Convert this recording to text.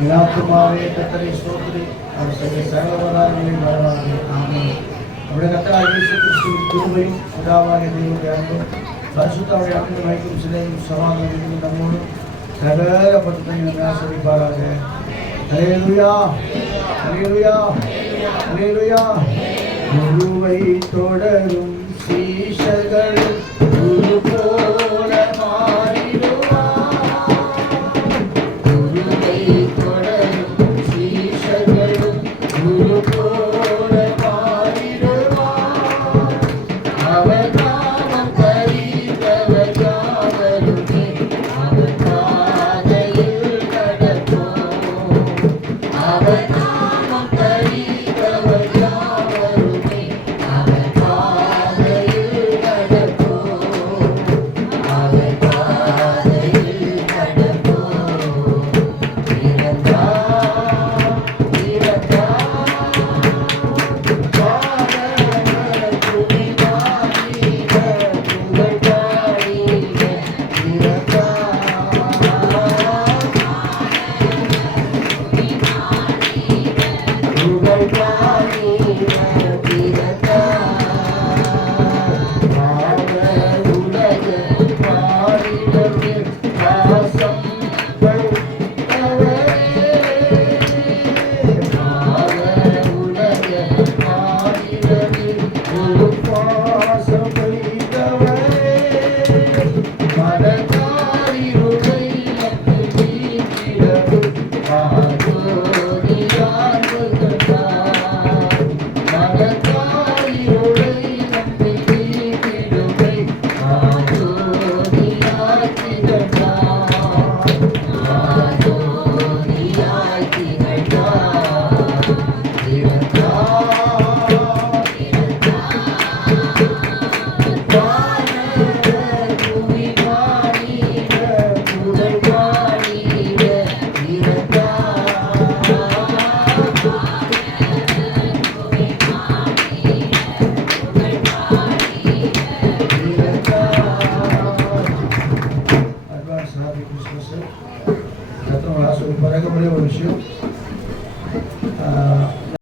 நிலாத்துமாவே கத்தரை ஸ்தோத்திரி. அவர் செய்ய சகலவராகவே வரவாங்க ஆமென். நம்முடைய கத்தராக இயேசு கிறிஸ்துவின் கிருபையும் பிதாவாகிய தேவனுடைய அன்பும் பரிசுத்தாவுடைய அன்பு வைக்கும் சிலையும் சமாதானம் நம்மோடு சகல பக்தர்கள் ஆசிரிப்பாராக அலையலுயா அலையலுயா அலையலுயா குருவை தொடரும். Amen. சத்தம் சொல்ல பழகப்படிய ஒரு விஷயம்